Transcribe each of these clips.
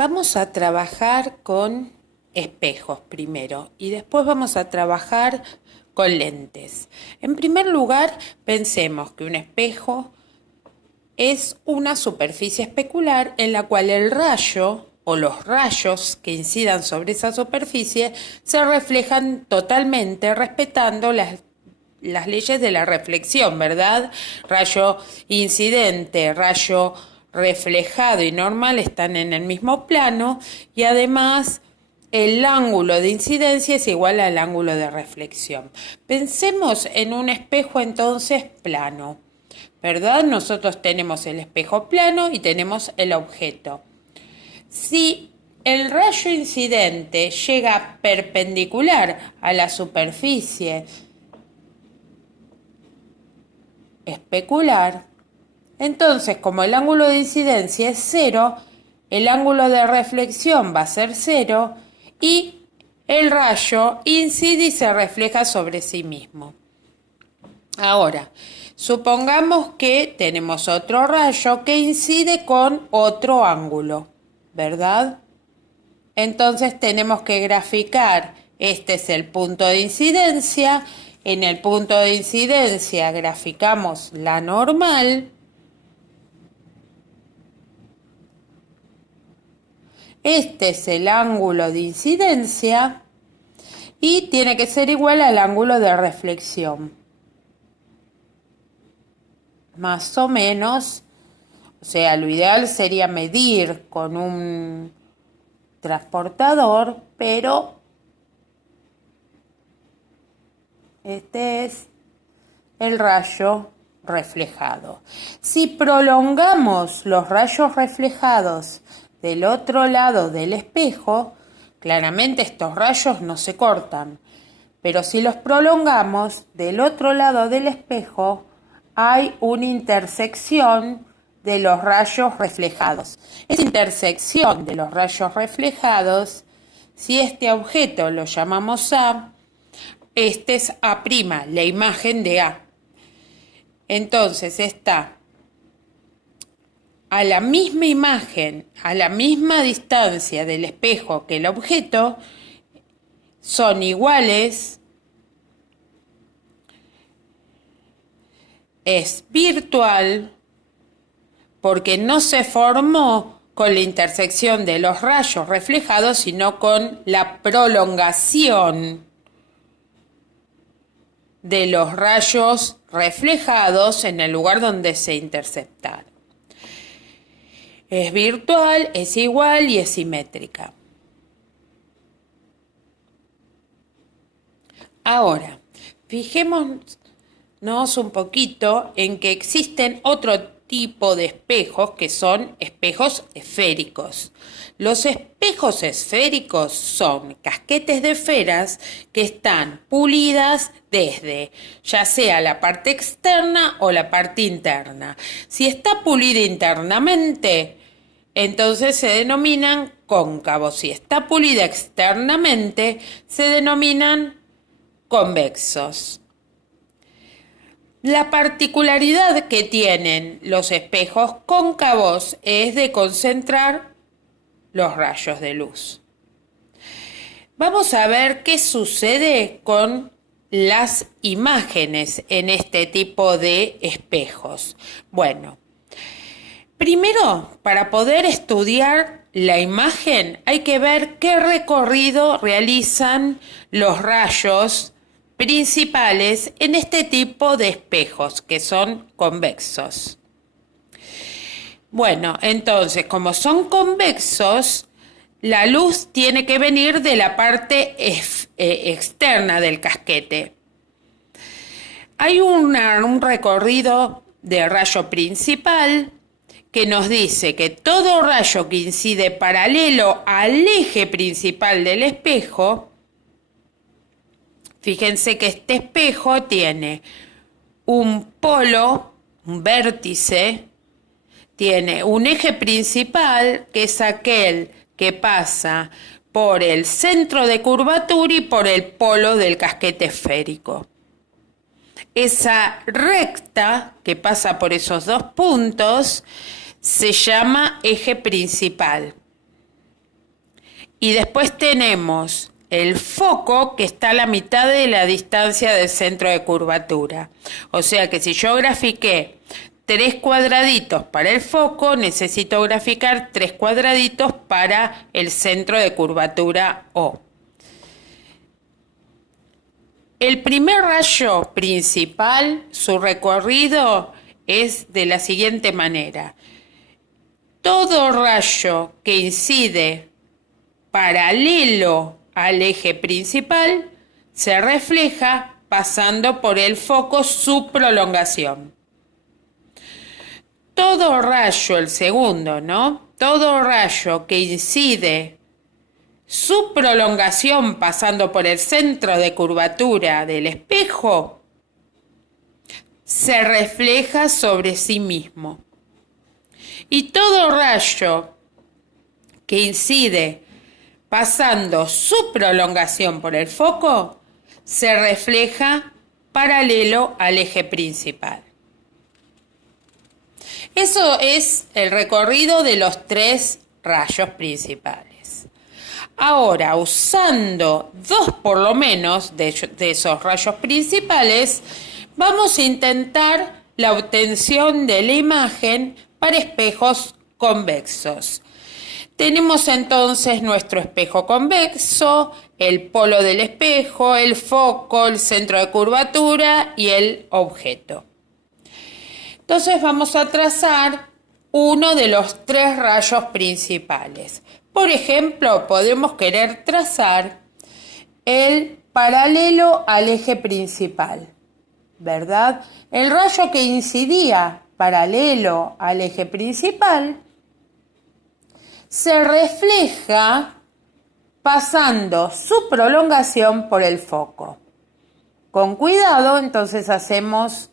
Vamos a trabajar con espejos primero y después vamos a trabajar con lentes. En primer lugar, pensemos que un espejo es una superficie especular en la cual el rayo o los rayos que incidan sobre esa superficie se reflejan totalmente respetando las leyes de la reflexión, ¿verdad? Rayo incidente, rayo reflejado y normal están en el mismo plano y además el ángulo de incidencia es igual al ángulo de reflexión. Pensemos en un espejo entonces plano, ¿verdad? Nosotros tenemos el espejo plano y tenemos el objeto. Si el rayo incidente llega perpendicular a la superficie especular, entonces como el ángulo de incidencia es cero, el ángulo de reflexión va a ser cero y el rayo incide y se refleja sobre sí mismo. Ahora, supongamos que tenemos otro rayo que incide con otro ángulo, ¿verdad? Entonces tenemos que graficar, este es el punto de incidencia. En el punto de incidencia graficamos la normal. Este es el ángulo de incidencia y tiene que ser igual al ángulo de reflexión. Más o menos, o sea, lo ideal sería medir con un transportador, pero este es el rayo reflejado. Si prolongamos los rayos reflejados del otro lado del espejo, claramente estos rayos no se cortan, pero si los prolongamos del otro lado del espejo, hay una intersección de los rayos reflejados. Esa intersección de los rayos reflejados, si este objeto lo llamamos A, este es A', la imagen de A. Entonces está a la misma imagen, a la misma distancia del espejo que el objeto, son iguales, es virtual, porque no se formó con la intersección de los rayos reflejados, sino con la prolongación de los rayos reflejados en el lugar donde se interceptaron. Es virtual, es igual y es simétrica. Ahora, fijémonos un poquito en que existen otro tipo de espejos que son espejos esféricos. Los espejos esféricos son casquetes de esferas que están pulidas desde ya sea la parte externa o la parte interna. Si está pulida internamente, entonces se denominan cóncavos. Si está pulida externamente, se denominan convexos. La particularidad que tienen los espejos cóncavos es de concentrar los rayos de luz. Vamos a ver qué sucede con las imágenes en este tipo de espejos. Bueno, primero, para poder estudiar la imagen hay que ver qué recorrido realizan los rayos principales en este tipo de espejos que son convexos. Bueno, entonces, como son convexos, la luz tiene que venir de la parte externa del casquete. Hay un recorrido de rayo principal que nos dice que todo rayo que incide paralelo al eje principal del espejo, fíjense que este espejo tiene un polo, un vértice, tiene un eje principal que es aquel que pasa por el centro de curvatura y por el polo del casquete esférico. Esa recta que pasa por esos dos puntos se llama eje principal. Y después tenemos el foco que está a la mitad de la distancia del centro de curvatura. O sea que si yo grafiqué 3 cuadraditos para el foco, necesito graficar 3 cuadraditos para el centro de curvatura O. El primer rayo principal, su recorrido es de la siguiente manera. Todo rayo que incide paralelo al eje principal se refleja pasando por el foco su prolongación. Todo rayo, el segundo, ¿no? Todo rayo que incide su prolongación pasando por el centro de curvatura del espejo se refleja sobre sí mismo. Y todo rayo que incide pasando su prolongación por el foco se refleja paralelo al eje principal. Eso es el recorrido de los 3 rayos principales. Ahora, usando 2 por lo menos de esos rayos principales, vamos a intentar la obtención de la imagen para espejos convexos. Tenemos entonces nuestro espejo convexo, el polo del espejo, el foco, el centro de curvatura y el objeto. Entonces vamos a trazar uno de los 3 rayos principales. Por ejemplo, podemos querer trazar el paralelo al eje principal, ¿verdad? El rayo que incidía paralelo al eje principal se refleja pasando su prolongación por el foco. Con cuidado, entonces hacemos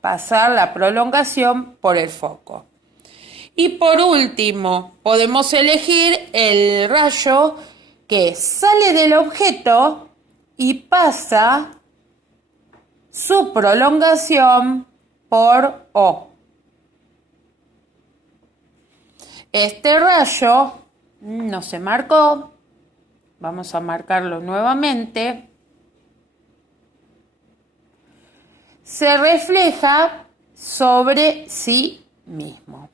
pasar la prolongación por el foco. Y por último, podemos elegir el rayo que sale del objeto y pasa su prolongación por O. Este rayo no se marcó. Vamos a marcarlo nuevamente. Se refleja sobre sí mismo.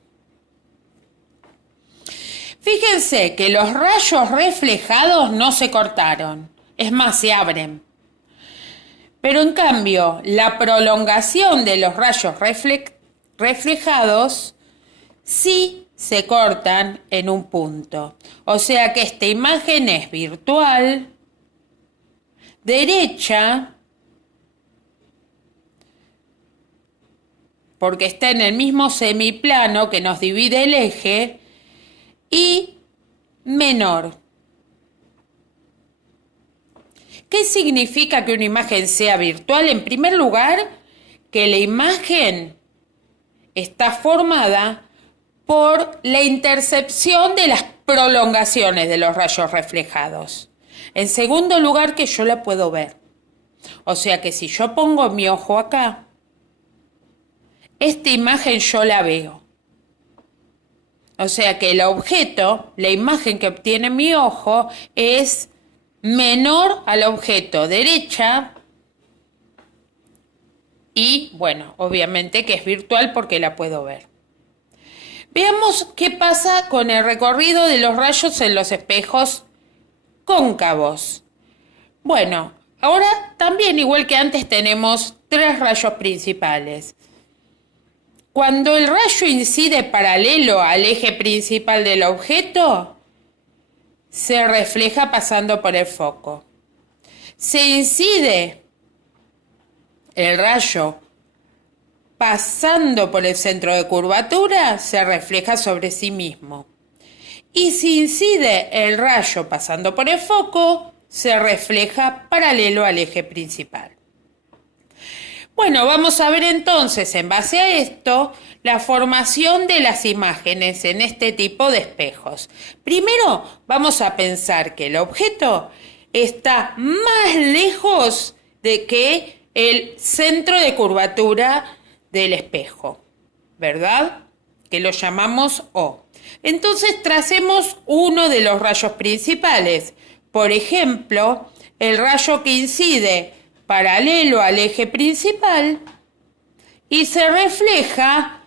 Fíjense que los rayos reflejados no se cortaron, es más, se abren. Pero en cambio, la prolongación de los rayos reflejados sí se cortan en un punto. O sea que esta imagen es virtual, derecha, porque está en el mismo semiplano que nos divide el eje, y menor. ¿Qué significa que una imagen sea virtual? En primer lugar, que la imagen está formada por la intercepción de las prolongaciones de los rayos reflejados. En segundo lugar, que yo la puedo ver. O sea que si yo pongo mi ojo acá, esta imagen yo la veo. O sea que el objeto, la imagen que obtiene mi ojo, es menor al objeto derecha y, bueno, obviamente que es virtual porque la puedo ver. Veamos qué pasa con el recorrido de los rayos en los espejos cóncavos. Bueno, ahora también, igual que antes, tenemos 3 rayos principales. Cuando el rayo incide paralelo al eje principal del objeto, se refleja pasando por el foco. Se incide el rayo pasando por el centro de curvatura, se refleja sobre sí mismo. Y si incide el rayo pasando por el foco, se refleja paralelo al eje principal. Bueno, vamos a ver entonces, en base a esto, la formación de las imágenes en este tipo de espejos. Primero, vamos a pensar que el objeto está más lejos de que el centro de curvatura del espejo, ¿verdad? Que lo llamamos O. Entonces tracemos uno de los rayos principales. Por ejemplo, el rayo que incide paralelo al eje principal y se refleja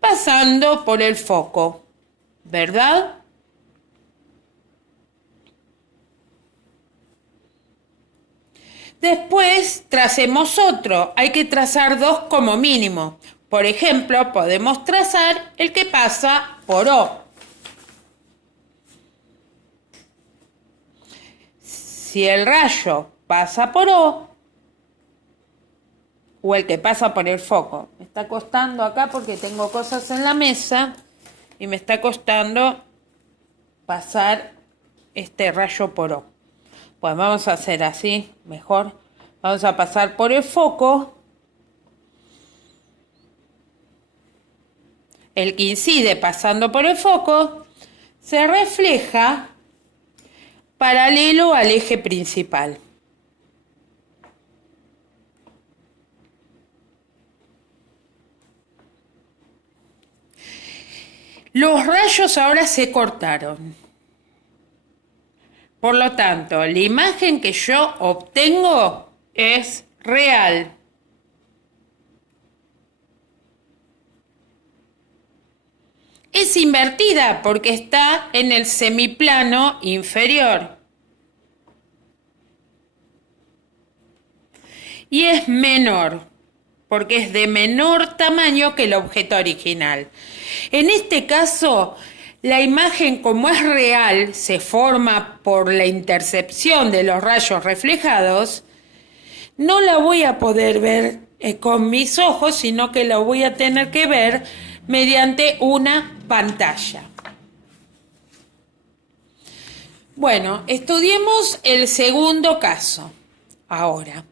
pasando por el foco, ¿verdad? Después tracemos otro. Hay que trazar dos como mínimo. Por ejemplo, podemos trazar el que pasa por O. Si el rayo pasa por O, o el que pasa por el foco. Me está costando acá porque tengo cosas en la mesa y me está costando pasar este rayo por O. Pues vamos a hacer así, mejor. Vamos a pasar por el foco. El que incide pasando por el foco se refleja paralelo al eje principal. Los rayos ahora se cortaron. Por lo tanto, la imagen que yo obtengo es real. Es invertida porque está en el semiplano inferior. Y es menor, porque es de menor tamaño que el objeto original. En este caso, la imagen, como es real, se forma por la intercepción de los rayos reflejados, no la voy a poder ver con mis ojos, sino que la voy a tener que ver mediante una pantalla. Bueno, estudiemos el segundo caso ahora.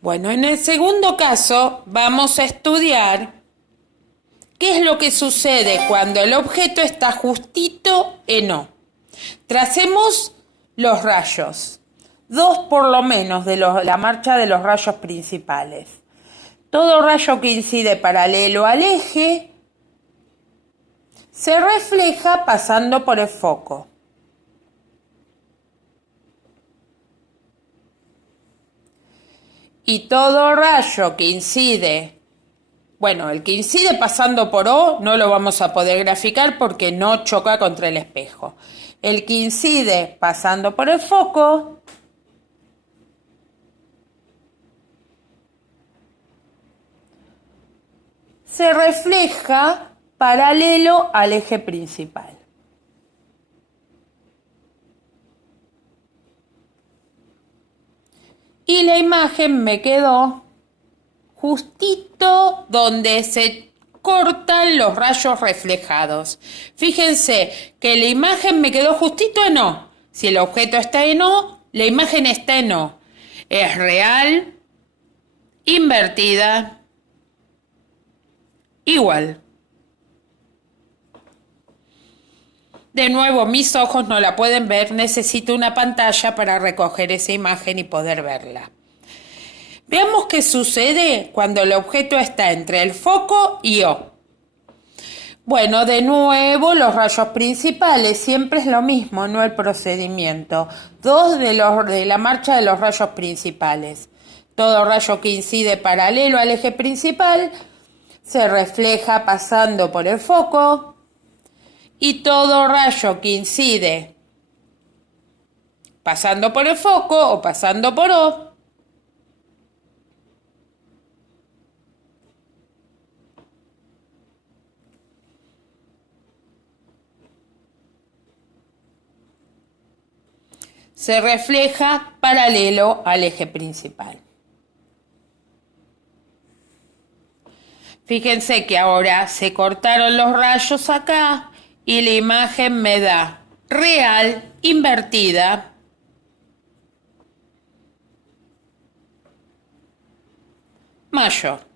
Bueno, en el segundo caso vamos a estudiar qué es lo que sucede cuando el objeto está justito en O. Tracemos los rayos, dos por lo menos de la marcha de los rayos principales. Todo rayo que incide paralelo al eje se refleja pasando por el foco. Y todo rayo que incide, bueno, el que incide pasando por O no lo vamos a poder graficar porque no choca contra el espejo. El que incide pasando por el foco se refleja paralelo al eje principal. Y la imagen me quedó justito donde se cortan los rayos reflejados. Fíjense que la imagen me quedó justito en O. Si el objeto está en O, la imagen está en O. Es real, invertida, igual. De nuevo, mis ojos no la pueden ver, necesito una pantalla para recoger esa imagen y poder verla. Veamos qué sucede cuando el objeto está entre el foco y O. Bueno, de nuevo, los rayos principales, siempre es lo mismo, no el procedimiento. Dos de la marcha de los rayos principales. Todo rayo que incide paralelo al eje principal se refleja pasando por el foco. Y todo rayo que incide pasando por el foco o pasando por O se refleja paralelo al eje principal. Fíjense que ahora se cortaron los rayos acá y la imagen me da real, invertida, mayor.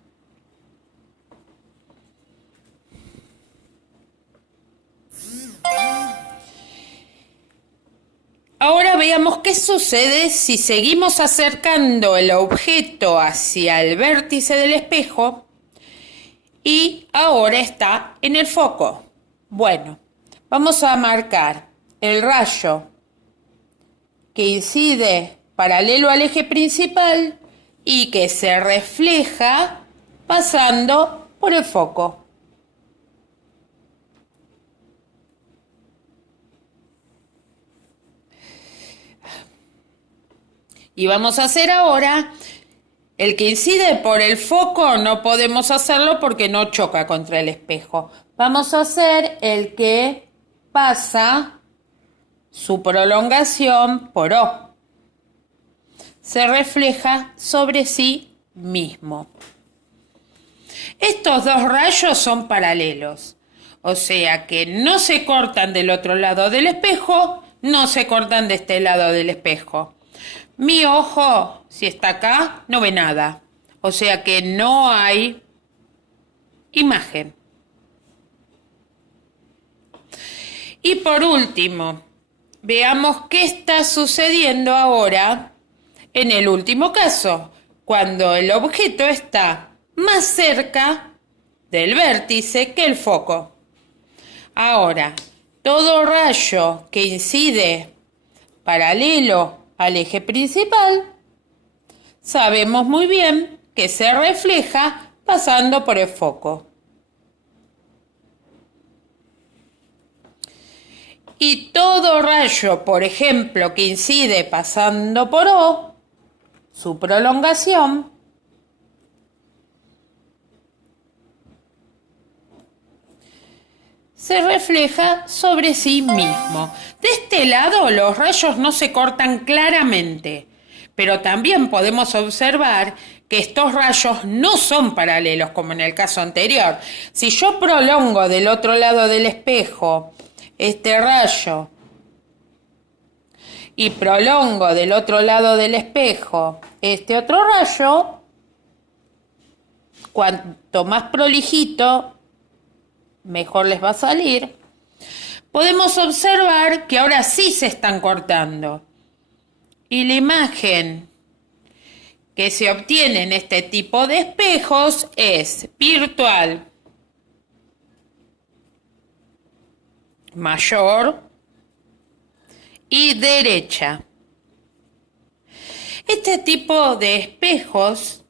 Ahora veamos qué sucede si seguimos acercando el objeto hacia el vértice del espejo y ahora está en el foco. Bueno, vamos a marcar el rayo que incide paralelo al eje principal y que se refleja pasando por el foco. Y vamos a hacer ahora el que incide por el foco, no podemos hacerlo porque no choca contra el espejo. Vamos a hacer el que pasa su prolongación por O. Se refleja sobre sí mismo. Estos dos rayos son paralelos, o sea que no se cortan del otro lado del espejo, no se cortan de este lado del espejo. Mi ojo, si está acá, no ve nada, o sea que no hay imagen. Y por último, veamos qué está sucediendo ahora en el último caso, cuando el objeto está más cerca del vértice que el foco. Ahora, todo rayo que incide paralelo al eje principal, sabemos muy bien que se refleja pasando por el foco. Y todo rayo, por ejemplo, que incide pasando por O, su prolongación, se refleja sobre sí mismo. De este lado los rayos no se cortan claramente, pero también podemos observar que estos rayos no son paralelos como en el caso anterior. Si yo prolongo del otro lado del espejo este rayo y prolongo del otro lado del espejo este otro rayo, cuanto más prolijito, mejor les va a salir. Podemos observar que ahora sí se están cortando. Y la imagen que se obtiene en este tipo de espejos es virtual mayor y derecha. Este tipo de espejos,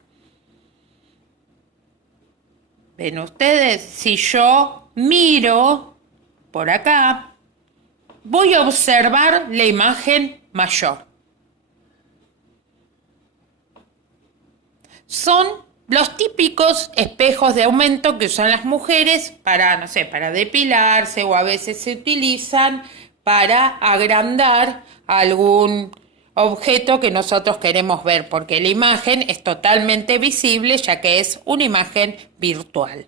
ven ustedes, si yo miro por acá, voy a observar la imagen mayor. Son los típicos espejos de aumento que usan las mujeres para, no sé, para depilarse, o a veces se utilizan para agrandar algún objeto que nosotros queremos ver, porque la imagen es totalmente visible ya que es una imagen virtual.